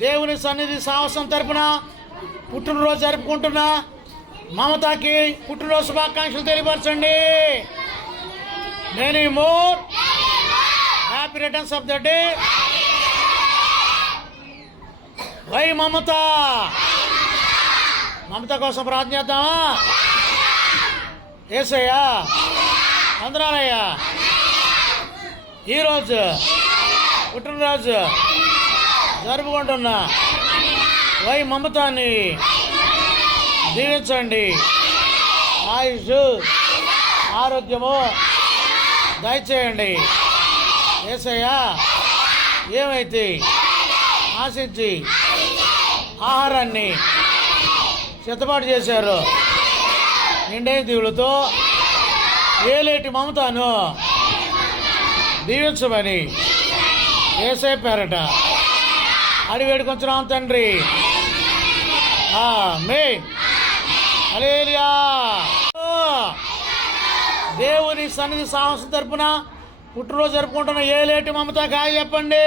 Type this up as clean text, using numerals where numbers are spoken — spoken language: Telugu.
దేవుని సన్నిధి సాహసం తరపున పుట్టినరోజు జరుపుకుంటున్న మమతకి పుట్టినరోజు శుభాకాంక్షలు తెలియపరచండి. Many more happy returns of the day. వై మమత. మమత కోసం ప్రార్థన చేద్దామా? యేసయ్యా వందనాలయ్యా, ఈరోజు పుట్టినరోజు జరుపుకుంటున్నా వై మమతాన్ని దీవించండి. ఆయుష్ ఆరోగ్యము దయచేయండి. యేసయ్యా ఏమైతే ఆశించి ఆహారాన్ని సిద్ధపాటు చేశారు, నిండైన దీవులతో ఏలేటి మమతాను దీవించమని యేసయ్య పేరట అడిగి వేడుకొంచున్నాం తండ్రి. ఆమేన్. హల్లెలూయా. దేవుని సన్నిధి సాహసం తరపున పుట్టినరోజు జరుపుకుంటున్న ఏలేటి మమత కాయ చెప్పండి.